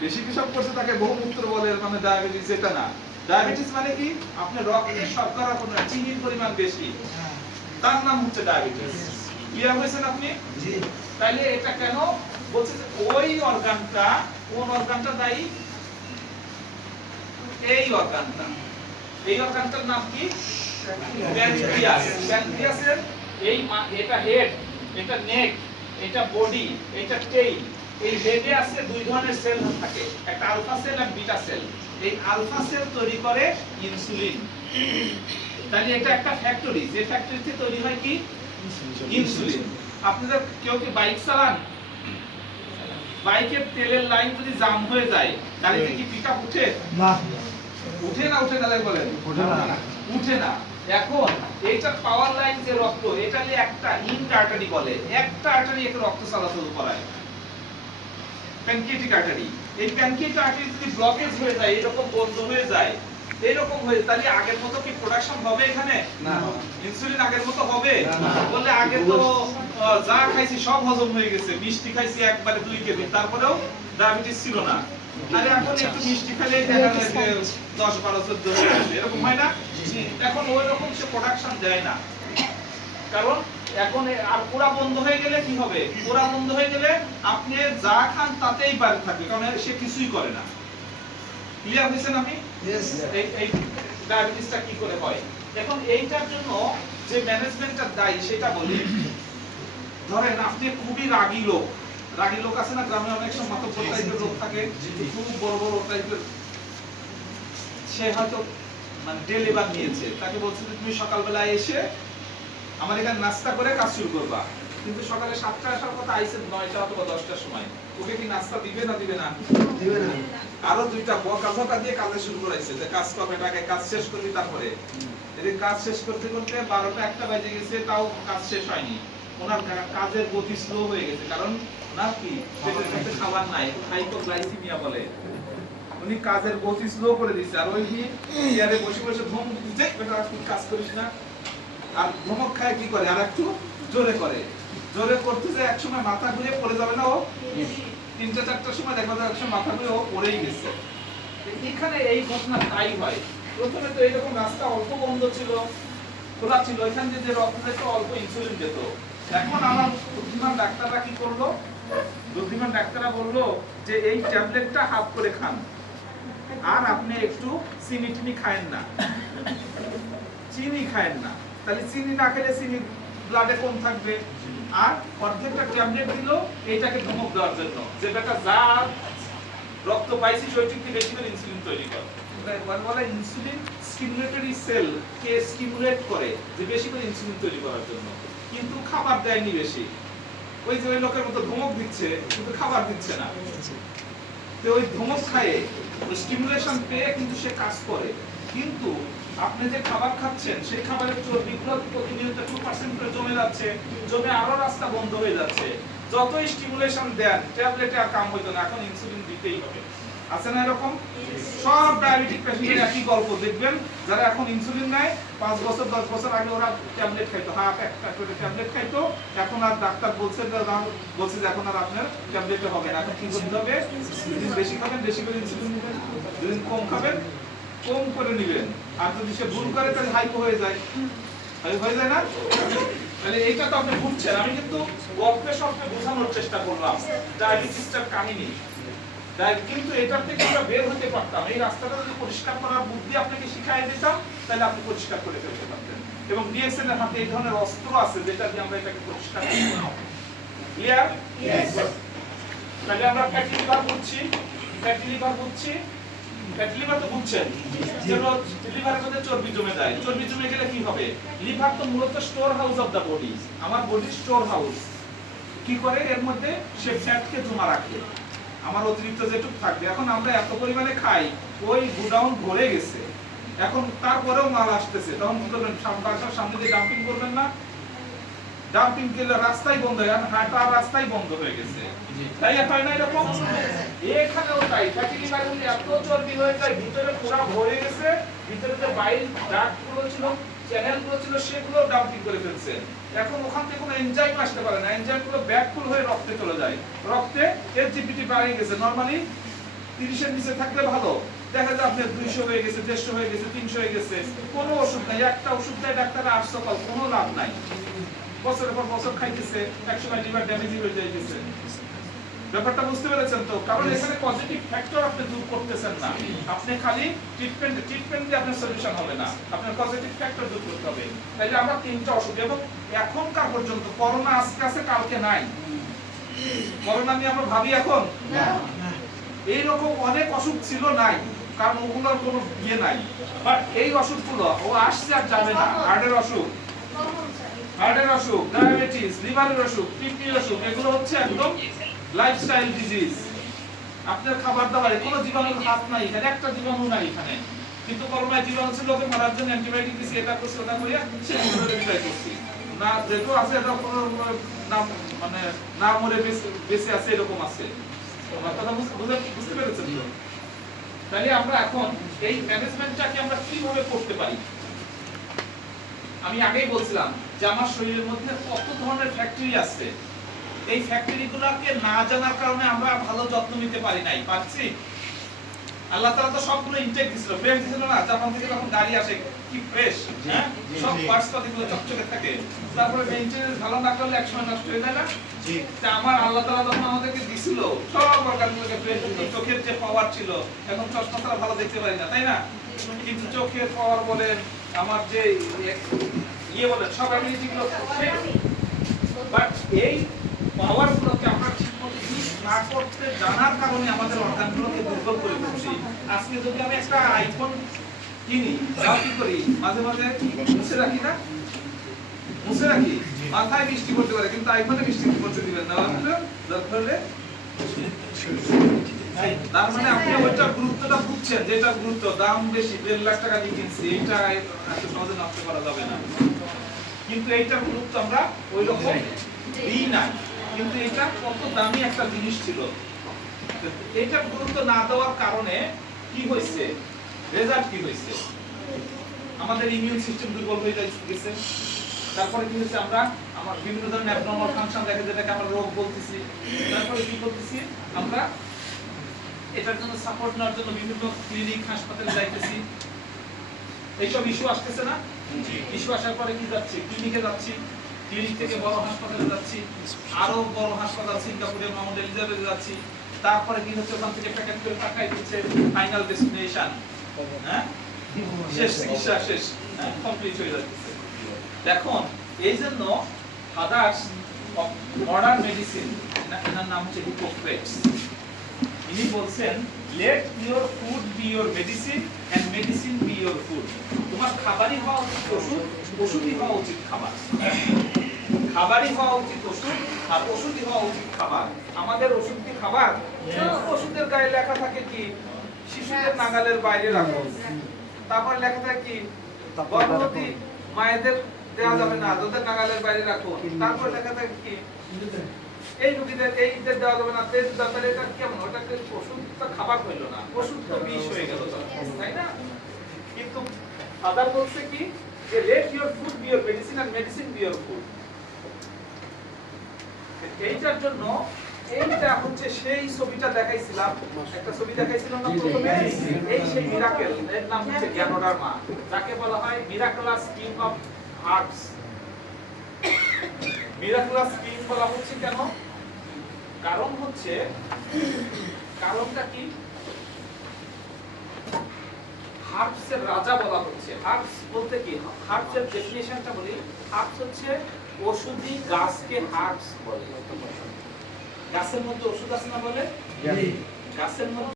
বেশি পেশাব করছে তাকে বহুমূত্র বলে মানে ডায়াবেটিস এটা না। ডায়াবেটিস মানে কি? আপনার রক্তে শর্করা পরিমাণ চিনির পরিমাণ বেশি। তার নাম হচ্ছে ডায়াবেটিস ক্লিয়ার হয়েছেন আপনি? জি। তাইলে এটা কেন? বলছে যে ওই অর্গানটা কোন অর্গানটা দায়ী? এই অর্গানটা এই অর্গানটার নাম কি? প্যানক্রিয়াস প্যানক্রিয়াসের এই এটা হেড এটা নেক এটা বডি এটা টেইল এই হেডে আছে দুই ধরনের সেল থাকে একটা আলফা সেল আর বিটা সেল এই আলফা সেল তৈরি করে ইনসুলিন তাহলে এটা একটা ফ্যাক্টরি যে ফ্যাক্টরিতে তৈরি হয় কি? ইনসুলিন আপনাদের কেউ কি বাইক চালান? বাইকের তেলের লাইন যদি জাম হয়ে যায় গাড়িতে কি পিকআপ উঠে? না। উঠে না উঠে না তাহলে বলেন। ওঠে না। উঠে না। এখন এইটা পাওয়ার লাইন যে রক্ত এটা নিয়ে একটা ইন্ড আর্টারি বলে একটা আর্টারি একে রক্ত চলাচল করায়। প্যানক্রিয়াটিক আর্টারি এই প্যানক্রিয়াটিক আর্টারি যদি ব্লকেজ হয়ে যায় এরকম বন্ধ হয়ে যায় এরকম হয়ে তাহলে আগের মতো কি প্রোডাকশন হবে এখানে? না। ইনসুলিন আগের মতো হবে। বললে আগে তো যা খাইছি সব হজম হয়ে গেছে। মিষ্টি খাইছি একবারে দুই কেজি তারপরেও ডায়াবেটিস ছিল না। তাহলে এখন একটু মিষ্টি খেলে দেখা যায় যে দশ বারো চোদ্দ হয়ে গেছে। এরকম হয় না? এখন ওই রকম সে প্রোডাকশন দেয় না। কারণ এখন আর পুরা বন্ধ হয়ে গেলে কি হবে? পুরা বন্ধ হয়ে গেলে আপনি যা খান তাতেই বাড়ি থাকবে কারণ সে কিছুই করে না। ক্লিয়ার হয়েছেন আপনি এই এই ডায়াবেটিসটা কি করে হয়? এখন এইটার জন্য যে ম্যানেজমেন্টটা দায়ী সেটা বলি। ধরেন আপনি খুবই রাগী লোক। রাগী লোক আছে না? গ্রামে অনেক সময় মাতব্বর টাইপের লোক থাকে। খুব বড় বড় টাইপের সে হয়তো মানে ডেলিভার নিয়েছে। তাকে বলছে তুমি সকালবেলা এসে আমার এখানে নাস্তা করে কাজ শুরু করবা। কিন্তু সকালে সাতটা আসার কথা আইসে নয়টা অথবা দশটার সময়। ওকে কি নাস্তা দিবে না দিবে না? দিবে না। আরও দুইটা বকাঝকা দিয়ে কাজে শুরু করাইছে। যে কাজ করবে আগে কাজ শেষ করবি তারপরে। এদিকে কাজ শেষ করতে করতে বারোটা একটা বাজে গেছে তাও কাজ শেষ হয়নি। ওনার কাজের গতি স্লো হয়ে গেছে। কারণ ওনার কি পেটের মধ্যে খাবার নাই হাইপোগ্লাইসিমিয়া বলে। উনি কাজের গতি স্লো করে দিচ্ছে আর ওই কি চেয়ারে বসে বসে ধমক দিচ্ছে কাজ করিস না। আর ধমক খায় কি করে? আর একটু জোরে করে। জোরে করতে যে একসময় মাথা ঘুরে পড়ে যাবে না ও? তিনটা চারটার সময় দেখা যায় একসময় মাথা ঘুরে ও পড়েই গেছে। এখানে এই ঘটনা তাই হয়। প্রথমে তো এরকম রাস্তা অল্প বন্ধ ছিল, খোলা ছিল। এখান দিয়ে যে রক্ত অল্প ইনসুলিন যেত। এখন আমার বুদ্ধিমান ডাক্তাররা কি করল? বুদ্ধিমান ডাক্তাররা বলল যে এই ট্যাবলেটটা হাফ করে খান। আর আপনি একটু চিনি টিনি খায়েন না। চিনি খায়েন না। তাহলে চিনি না খেলে চিনি ব্লাডে কম থাকবে। আর অর্ধেকটা ট্যাবলেট দিল, এইটাকে ধমক দেওয়ার জন্য। যে বেটা যা রক্ত পাইছি শরীর থেকে বেশি করে ইনসুলিন তৈরি করে। বলে ইনসুলিন স্টিমুলেটরি সেল কে স্টিমুলেট করে, যে বেশি করে ইনসুলিন তৈরি করার জন্য। কিন্তু খাবার দেয়নি বেশি। ওই যে ওই লোকের মতো ধমক দিচ্ছে, কিন্তু খাবার দিচ্ছে না। তো ওই ধমক খায়ে স্টিমুলেশন পেয়ে কিন্তু সে কাজ করে। কিন্তু আপনি যে খাবার খাচ্ছেন সেই খাবারের চর্বিগুলো প্রতিনিয়ত টু পার্সেন্ট করে জমে যাচ্ছে জমে আরও রাস্তা বন্ধ হয়ে যাচ্ছে। যতই স্টিমুলেশন দেন ট্যাবলেটে আর কাম হইতো না এখন ইনসুলিন দিতেই হবে। আছে না এরকম? সব ডায়াবেটিক পেশেন্টের একই গল্প দেখবেন যারা এখন ইনসুলিন নেয় পাঁচ বছর দশ বছর আগে ওরা ট্যাবলেট খাইতো। হাফ একটা করে ট্যাবলেট খাইতো এখন আর ডাক্তার বলছে বলছে যে এখন আর আপনার ট্যাবলেটে হবে না। এখন কি করতে হবে? বেশি খাবেন বেশি করে ইনসুলিন নেবেন কম খাবেন। কম করে নেবেন। আর যদি সে ভুল করে তাহলে হাইপো হয়ে যায়। হয়ে যায় না? তাহলে এইটা তো আপনি বুঝছেন। আমি কিন্তু গল্পে সবকে বোঝানোর চেষ্টা করলাম। ডায়াবেটিসটার কাহিনী। কিন্তু এটার থেকে আমরা বের হতে পারতাম। এই রাস্তাটা যদি পরিষ্কার করার বুদ্ধি আপনাকে শিখাই দিতাম তাহলে আপনি পরিষ্কার করে ফেলতে পারতেন। এবং ডিএক্সএল এর হাতে এই ধরনের অস্ত্র আছে যেটা দিয়ে আমরা এটাকে পরিষ্কার ক্লিয়ার তাহলে আমরা ফ্যাটি লিভার বুঝছি। ফ্যাটি লিভার বুঝছি। ফ্যাটি লিভার তো বুঝছেন। লিভারের মধ্যে চর্বি জমে যায়। চর্বি জমে গেলে কি হবে? লিভার তো মূলত store house of the body আমার বডি স্টোর হাউস কি করে? এর মধ্যে সে ফ্যাটকে জমা রাখে। আমার অতিরিক্ত যেটুকু থাকবে। এখন আমরা এত পরিমাণে খাই ওই গুডাউন ভরে গেছে। এখন তারপরেও মাল আসতেছে। তখন বাসার সামনে দিয়ে ডাম্পিং করবেন না। ডাম্পিং করলে রাস্তাই বন্ধ হয়ে হাঁটার রাস্তাই বন্ধ হয়ে গেছে। তাই হয় না এরকম? এখানেও তাই। ফ্যাটি লিভার এত চর্বি হয়ে যায় ভিতরে পুরো ভরে গেছে ভিতরে যে বাইল ছিল ছিল সেগুলো ডাম্পিং করে ফেলছে। এখন ওখান থেকে কোনো এনজাইম আসতে পারে না। ব্যাকফুল হয়ে রক্তে চলে যায়। রক্তে এসজিপিটি বাড়িয়ে গেছে। নরমালি তিরিশের নিচে থাকলে ভালো। দেখা যায় আপনার দুইশো হয়ে গেছে দেড়শো হয়ে গেছে তিনশো হয়ে গেছে। কোনো ওষুধ নাই। একটা ওষুধ দেয় ডাক্তার আটশো কল কোনো লাভ নাই। বছরের পর বছর খাইতেছে একসময় লিভার ড্যামেজ হয়ে যাইতেছে। ব্যাপারটা বুঝতে পেরেছেন তো? কারণ এখানে পজিটিভ ফ্যাক্টর আপনি দূর করতেছেন না। আপনি খালি ট্রিটমেন্ট ট্রিটমেন্ট দিয়ে আপনার সলিউশন হবে না। আপনার পজিটিভ ফ্যাক্টর দূর করতে হবে। তাইলে আমরা তিনটা ওষুধ এবং এখনকার পর্যন্ত করোনা আজকে আছে কালকে নাই। করোনা নিয়ে আমরা ভাবি এখন? এইরকম অনেক অসুখ ছিল নাই। কারণ ওগুলোর কোনো ইয়ে নাই। বাট এই অসুখগুলো ও আসছে আর যাবে না। হার্টের অসুখ। হার্টের অসুখ, ডায়াবেটিস, লিভারের অসুখ, কিডনির অসুখ, এগুলো হচ্ছে একদম লাইফস্টাইল ডিজিজ আপনার খাবার দাবারে কোনো জীবাণুর হাত নাই এখানে, একটা জীবাণু নাই এখানে। কিন্তু করোনায় জীবাণু ছিল, ওকে মারার জন্য অ্যান্টিবায়োটিক দিছি, এটা করছি ওটা করিয়া সে বিদায় করছি। না, যেহেতু আছে, এটা কোনো নাম মানে না মরে বেঁচে আছে, এরকম আছে। আমার কথা বুঝ- বুঝতে পেরেছেন তো? তাহলে আমরা এখন এই ম্যানেজমেন্টটাকে আমরা কীভাবে করতে পারি? আমি আগেই বলছিলাম যে আমার শরীরের মধ্যে কত ধরনের ফ্যাক্টরি আছে? এই ফ্যাক্টরিগুলোকে না জানার কারণে আমরা ভালো যত্ন নিতে পারি নাই পারছি? আল্লাহ তাআলা তো সবগুলো ইনটেক দিছিল ফ্রেশ দিছিল না? জাপান থেকে যখন গাড়ি আসে কি ফ্রেশ হ্যাঁ? সব পার্টস পাতিগুলো চকচকে থাকে। তারপরে মেইনটেনেন্স ভালো না করলে একসময় নষ্ট হয়ে যায় না? জি। তা আমার আল্লাহ তাআলা যখন আমাদেরকে দিছিল সব অর্গানগুলোকে ফ্রেশ চোখের যে পাওয়ার ছিল এখন চশমা ছাড়া ভালো দেখতে পারি না তাই না? কিন্তু চোখের পাওয়ার বলেন আমার যে ইয়ে বলেন সব অ্যাবিলিটি গুলো বাট এই পাওয়ার গুলোকে আমরা ঠিকমতো ইউজ না করতে জানার কারণে আমাদের অর্গানগুলোকে দুর্বল করে ফেলছি। আজকে যদি আমি একটা আইফোন কিনি, তাও কি করি? মাঝে মাঝে মুছে রাখি না? মুছে রাখি? মাথায় বৃষ্টি পড়তে পারে, কিন্তু আইফোনে বৃষ্টি পড়তে দিবেন না। দরকার হলে তার মানে আপনি ওইটা গুরুত্বটা বুঝছেন যে এটা গুরুত্ব, দাম বেশি, দেড় লাখ টাকা দিয়ে কিনছি এটা এত সহজে নষ্ট করা যাবে না। কিন্তু এইটার গুরুত্ব আমরা ওই রকম দিই না। কিন্তু এটা কত দামি একটা জিনিস ছিল। এইটার গুরুত্ব না দেওয়ার কারণে কি হয়েছে? রেজাল্ট কি হয়েছে? আমাদের ইমিউন সিস্টেম দুর্বল হয়ে গেছে তারপরে কি হয়েছে আমরা, আমার বিভিন্ন ধরনের অ্যাবনর্মাল ফাংশন দেখা যেটাকে আমরা রোগ বলতেছি। তারপরে কি করতেছি? আমরা এটার জন্য সাপোর্ট নেওয়ার জন্য বিভিন্ন ক্লিনিক হাসপাতালে যাইতেছি। এইসব ইস্যু আসতেছে না? ইস্যু আসার পরে কি যাচ্ছে? ক্লিনিকে যাচ্ছি ক্লিনিক থেকে বড় হাসপাতালে যাচ্ছি আরও বড় হাসপাতাল সিঙ্গাপুরে মাউন্ট এলিজাবেথে যাচ্ছি। তারপরে কি হচ্ছে? ওখান থেকে প্যাকেট করে পাঠাই দিচ্ছে ফাইনাল ডেস্টিনেশন হ্যাঁ? শেষ চিকিৎসা শেষ। কমপ্লিট হয়ে যাচ্ছে এখন এই জন্য ফাদার্স অফ মডার্ন মেডিসিন এনার নাম হচ্ছে হিপোক্রেটস ইনি বলছেন let your food be your medicine and medicine be your food তোমার খাবারই হওয়া উচিত ওষুধ ওষুধই হওয়া উচিত খাবার। খাবারই হওয়া উচিত ওষুধ আর ওষুধই হওয়া উচিত খাবার। আমাদের ওষুধ কি খাবার? ওষুধের গায়ে লেখা থাকে কি? শিশুদের নাগালের বাইরে রাখো। তারপর লেখা থাকে কি? গর্ভবতী মায়েদের দেওয়া যাবে না যাদের নাগালের বাইরে রাখো। তারপর লেখা থাকে কি? এই রোগীদের এইদের দেওয়া যাবে না তেজ ব্যাপারে এটা কেমন? ওটাকে ওষুধ তো খাবার হইল না? ওষুধ তো বিষ হয়ে গেল তাই না? কিন্তু ফাদার বলছে কি যে let your food be your medicine R medicine be your food এইটার জন্য এইটা হচ্ছে সেই ছবিটা দেখাইছিলাম। একটা ছবি দেখাইছিলাম না প্রথমে? এই সেই মিরাকেল এর নাম হচ্ছে জ্ঞানদার মা যাকে বলা হয় miraculous king of arts miraculous king বলা হচ্ছে কেন? কারণ হচ্ছে কারণটা কি? হার্বসের রাজা বলা হচ্ছে। হার্বস বলতে কি? হার্বসের ডেফিনেশনটা বলি। হার্বস হচ্ছে ওষুধি গাছকে হার্বস বলে। গাছের মধ্যে ওষুধ আছে না বলে? গাছের মধ্যে